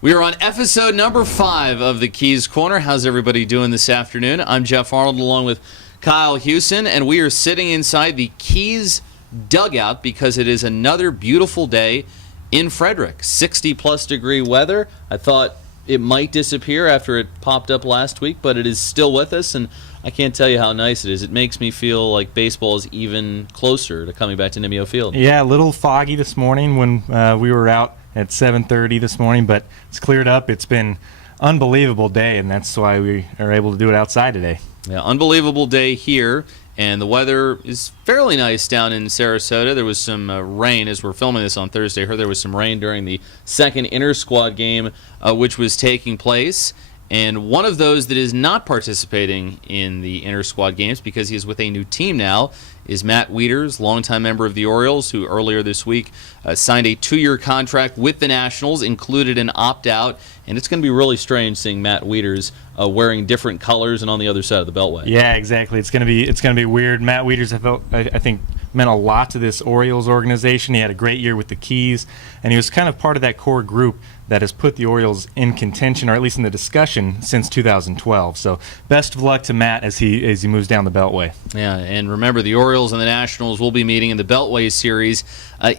We are on episode number 5 of the Keys Corner. How's everybody doing this afternoon? I'm Jeff Arnold along with Kyle Hewson, and we are sitting inside the Keys dugout because it is another beautiful day in Frederick. 60-plus degree weather. I thought it might disappear after it popped up last week, but it is still with us, and I can't tell you how nice it is. It makes me feel like baseball is even closer to coming back to Nimio Field. Yeah, a little foggy this morning when we were out at 7:30 this morning, but it's cleared up. It's been an unbelievable day, and that's why we are able to do it outside today. Yeah, unbelievable day here, and the weather is fairly nice down in Sarasota. There was some rain as we're filming this on Thursday. I heard there was some rain during the second inter-squad game, which was taking place. And one of those that is not participating in the inter-squad games because he is with a new team now is Matt Wieters, longtime member of the Orioles, who earlier this week signed a 2-year contract with the Nationals, included an opt-out. And it's going to be really strange seeing Matt Wieters wearing different colors and on the other side of the Beltway. Yeah, exactly. It's going to be weird. Matt Wieters, I think, meant a lot to this Orioles organization. He had a great year with the Keys, and he was kind of part of that core group that has put the Orioles in contention, or at least in the discussion, since 2012. So best of luck to Matt as he moves down the Beltway. Yeah, and remember, the Orioles and the Nationals will be meeting in the Beltway Series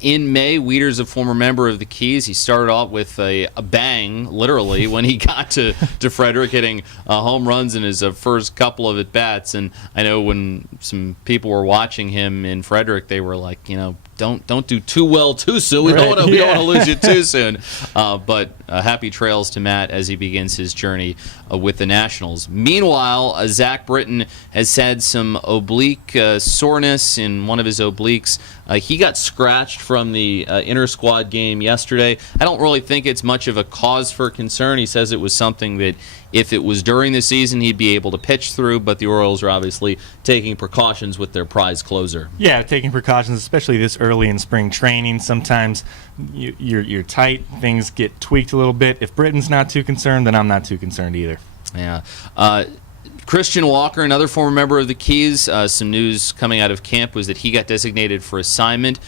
in May. Wieters, a former member of the Keys, he started off with a bang, literally, when he got to Frederick, hitting home runs in his first couple of at-bats. And I know when some people were watching him in Frederick, they were like, don't do too well too soon. We don't want to lose you too soon. But happy trails to Matt as he begins his journey with the Nationals. Meanwhile, Zach Britton has had some oblique soreness in one of his obliques. He got scratched from the inter-squad game yesterday. I don't really think it's much of a cause for concern. He says it was something that if it was during the season, he'd be able to pitch through, but the Orioles are obviously taking precautions with their prize closer. Yeah, taking precautions, especially this early in spring training. Sometimes you're tight, things get tweaked a little bit. If Britton's not too concerned, then I'm not too concerned either. Yeah. Christian Walker, another former member of the Keys, some news coming out of camp was that he got designated for assignment,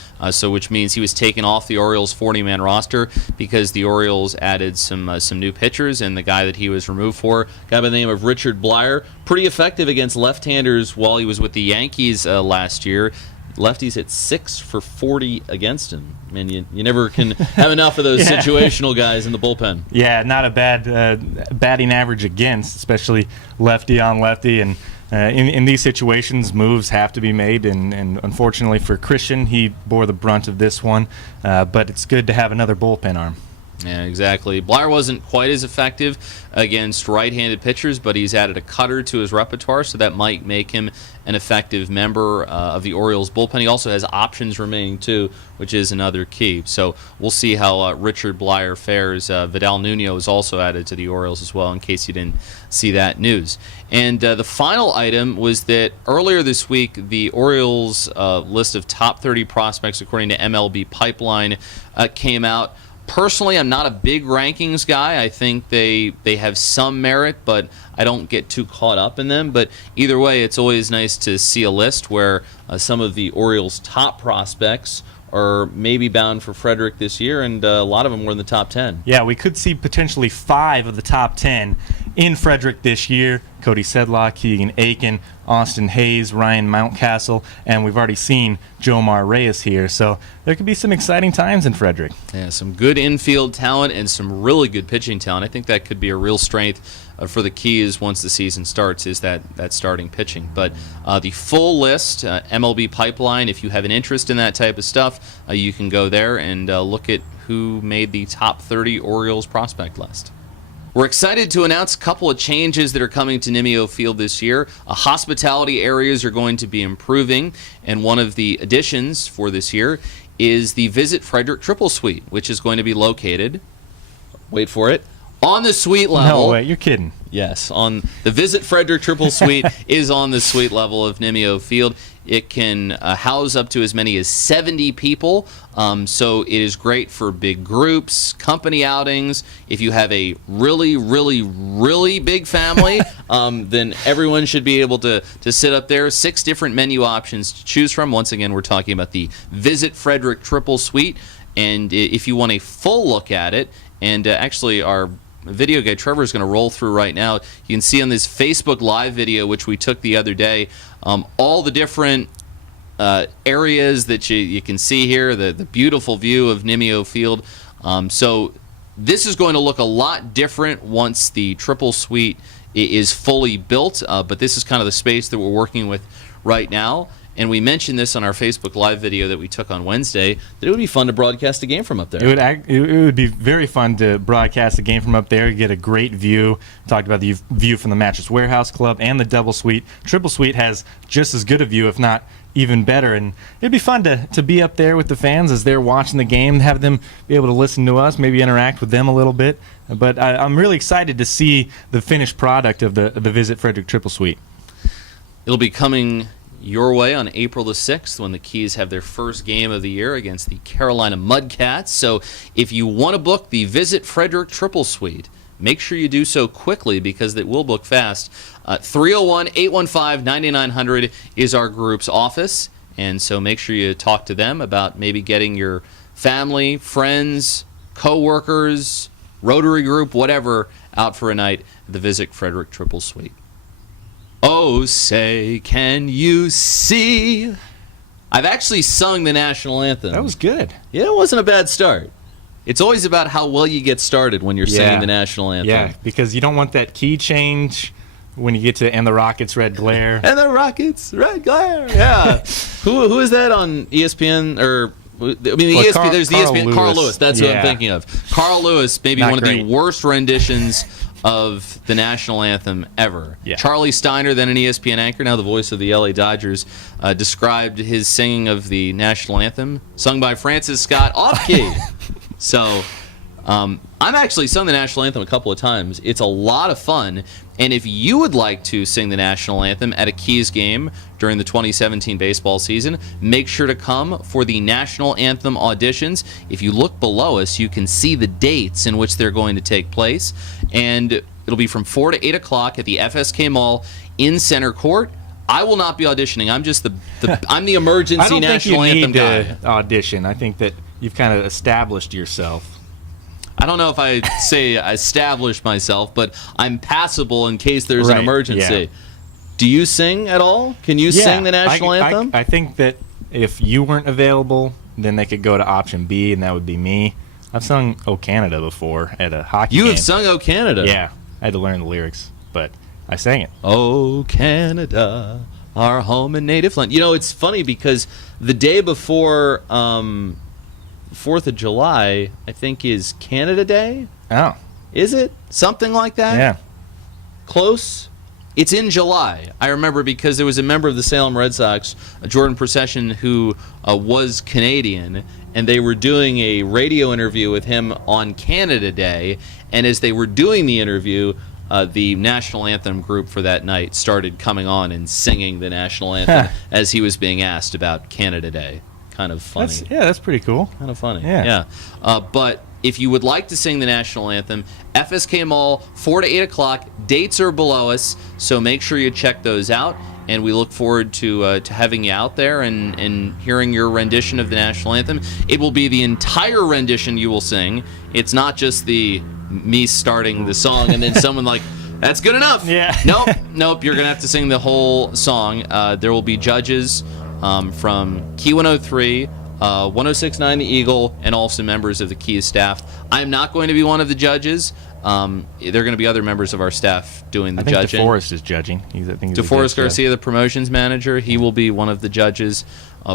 which means he was taken off the Orioles' 40-man roster because the Orioles added some new pitchers, and the guy that he was removed for, a guy by the name of Richard Blyer, pretty effective against left-handers while he was with the Yankees last year. Lefties hit 6 for 40 against him. I mean, you never can have enough of those situational guys in the bullpen. Yeah, not a bad batting average against, especially lefty on lefty. And in these situations, moves have to be made. And unfortunately for Christian, he bore the brunt of this one. But it's good to have another bullpen arm. Yeah, exactly. Blyer wasn't quite as effective against right-handed pitchers, but he's added a cutter to his repertoire, so that might make him an effective member of the Orioles bullpen. He also has options remaining, too, which is another key. So we'll see how Richard Blyer fares. Vidal Nuno is also added to the Orioles as well, in case you didn't see that news. And the final item was that earlier this week, the Orioles list of top 30 prospects, according to MLB Pipeline, came out. Personally, I'm not a big rankings guy. I think they have some merit, but I don't get too caught up in them. But either way, it's always nice to see a list where some of the Orioles' top prospects are maybe bound for Frederick this year, and a lot of them were in the top 10. Yeah, we could see potentially 5 of the top 10 in Frederick this year. Cody Sedlock, Keegan Aiken, Austin Hayes, Ryan Mountcastle, and we've already seen Jomar Reyes here. So there could be some exciting times in Frederick. Yeah, some good infield talent and some really good pitching talent. I think that could be a real strength for the Keys once the season starts, is that starting pitching. But the full list, MLB Pipeline, if you have an interest in that type of stuff, you can go there and look at who made the top 30 Orioles prospect list. We're excited to announce a couple of changes that are coming to Nimio Field this year. Hospitality areas are going to be improving, and one of the additions for this year is the Visit Frederick Triple Suite, which is going to be located, wait for it, on the suite level. No way, you're kidding. Yes, on the Visit Frederick Triple Suite is on the suite level of Nimio Field. It can house up to as many as 70 people, so it is great for big groups, company outings. If you have a really, really, really big family, then everyone should be able to sit up there. 6 different menu options to choose from. Once again, we're talking about the Visit Frederick Triple Suite. And if you want a full look at it, and actually our video guy Trevor is going to roll through right now. You can see on this Facebook Live video, which we took the other day, all the different areas that you can see here, the beautiful view of Nimio Field. So this is going to look a lot different once the triple suite is fully built, but this is kind of the space that we're working with right now. And we mentioned this on our Facebook Live video that we took on Wednesday, that it would be fun to broadcast a game from up there. It would be very fun to broadcast a game from up there. You get a great view. We talked about the view from the Mattress Warehouse Club and the double suite. Triple suite has just as good a view, if not even better. And it'd be fun to be up there with the fans as they're watching the game, have them be able to listen to us, maybe interact with them a little bit. But I'm really excited to see the finished product of the Visit Frederick Triple Suite. It'll be coming your way on April the 6th when the Keys have their first game of the year against the Carolina Mudcats. So if you want to book the Visit Frederick Triple Suite, make sure you do so quickly because it will book fast. 301-815-9900 is our group's office, and so make sure you talk to them about maybe getting your family, friends, co-workers, Rotary group, whatever, out for a night at the Visit Frederick Triple Suite. Oh, say, can you see? I've actually sung the national anthem. That was good. Yeah, it wasn't a bad start. It's always about how well you get started when you're singing the national anthem. Yeah, because you don't want that key change when you get to "And the Rockets' Red Glare." And the Rockets' Red Glare. Yeah. Who is that on ESPN? Or I mean, Well, ESPN. There's the Carl ESPN. Lewis. Carl Lewis. That's what I'm thinking of. Carl Lewis, maybe Not one great. of the worst renditions of the national anthem ever. Yeah. Charlie Steiner, then an ESPN anchor, now the voice of the LA Dodgers, described his singing of the national anthem, sung by Francis Scott, off-key. So I'm actually sung the national anthem a couple of times. It's a lot of fun. And if you would like to sing the national anthem at a Keys game during the 2017 baseball season, make sure to come for the national anthem auditions. If you look below us, you can see the dates in which they're going to take place. And it'll be from 4 to 8 o'clock at the FSK Mall in Center Court. I will not be auditioning. I'm just I'm the emergency national anthem guy. I don't think you need to audition. I think that you've kind of established yourself. I don't know if I say I established myself, but I'm passable in case there's an emergency. Yeah. Do you sing at all? Can you sing the national anthem? I think that if you weren't available, then they could go to option B, and that would be me. I've sung "O Canada" before at a hockey game. You have sung "O Canada"? Yeah. I had to learn the lyrics, but I sang it. "O Canada, our home and native land." You know, it's funny because the day before 4th of July, I think, is Canada Day. Oh. Is it? Something like that? Yeah. Close. It's in July. I remember because there was a member of the Salem Red Sox, Jordan Procession, who was Canadian, and they were doing a radio interview with him on Canada Day, and as they were doing the interview, the national anthem group for that night started coming on and singing the national anthem as he was being asked about Canada Day. Kind of funny. That's pretty cool. Kind of funny. Yeah. But if you would like to sing the national anthem, FSK Mall, 4 to 8 o'clock. Dates are below us, so make sure you check those out. And we look forward to having you out there and hearing your rendition of the national anthem. It will be the entire rendition you will sing. It's not just me starting the song and then someone like, that's good enough. Yeah. Nope. You're going to have to sing the whole song. There will be judges from Key 103, 106.9 The Eagle, and also members of the Keys staff. I'm not going to be one of the judges. There are going to be other members of our staff doing the judging. I think DeForest is judging. I think he's DeForest Garcia, the promotions manager, he will be one of the judges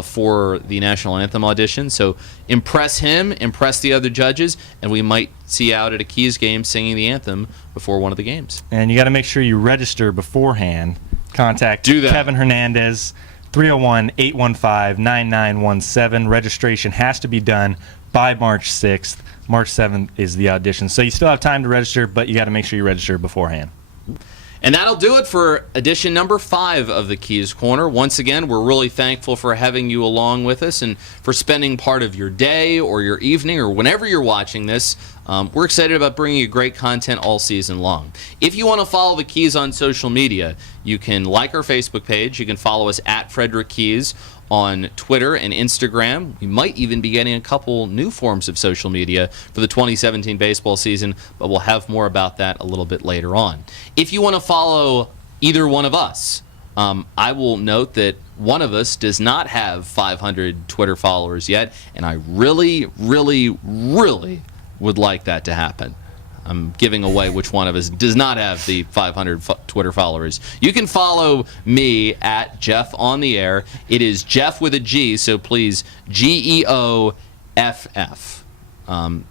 for the national anthem audition. So impress him, impress the other judges, and we might see you out at a Keys game singing the anthem before one of the games. And you got to make sure you register beforehand. Contact Kevin Hernandez, 301-815-9917. Registration has to be done by March 6th. March 7th is the audition. So you still have time to register, but you got to make sure you register beforehand. And that'll do it for edition number 5 of the Keys Corner. Once again, we're really thankful for having you along with us and for spending part of your day or your evening or whenever you're watching this. We're excited about bringing you great content all season long. If you want to follow the Keys on social media, you can like our Facebook page. You can follow us at Frederick Keys on Twitter and Instagram. We might even be getting a couple new forms of social media for the 2017 baseball season, but we'll have more about that a little bit later on. If you want to follow either one of us, I will note that one of us does not have 500 Twitter followers yet, and I really, really, really would like that to happen. I'm giving away which one of us does not have the 500 Twitter followers. You can follow me at Jeff on the Air. It is Jeff with a G, so please, Geoff.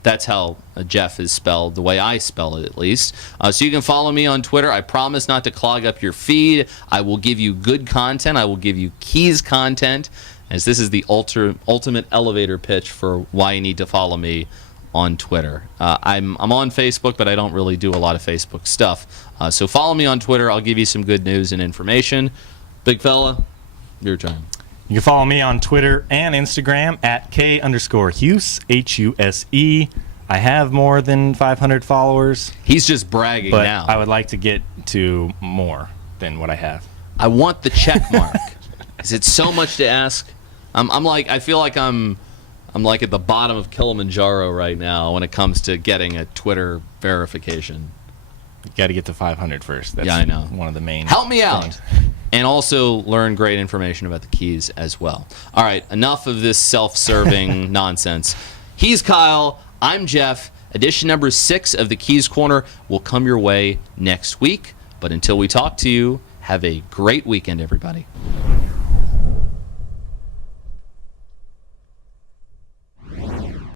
That's how Jeff is spelled, the way I spell it at least. So you can follow me on Twitter. I promise not to clog up your feed. I will give you good content. I will give you Keys content, as this is the ultimate elevator pitch for why you need to follow me on Twitter. I'm on Facebook, but I don't really do a lot of Facebook stuff. So follow me on Twitter. I'll give you some good news and information. Big fella, your turn. You can follow me on Twitter and Instagram at K_Huse, Huse. I have more than 500 followers. He's just bragging but now. I would like to get to more than what I have. I want the check mark. Is it so much to ask? I feel like I'm like at the bottom of Kilimanjaro right now when it comes to getting a Twitter verification. You got to get to 500 first. That's yeah, I know. One of the main Help me things. out. And also learn great information about the Keys as well. All right, enough of this self-serving nonsense. He's Kyle. I'm Jeff. Edition number 6 of the Keys Corner will come your way next week. But until we talk to you, have a great weekend, everybody.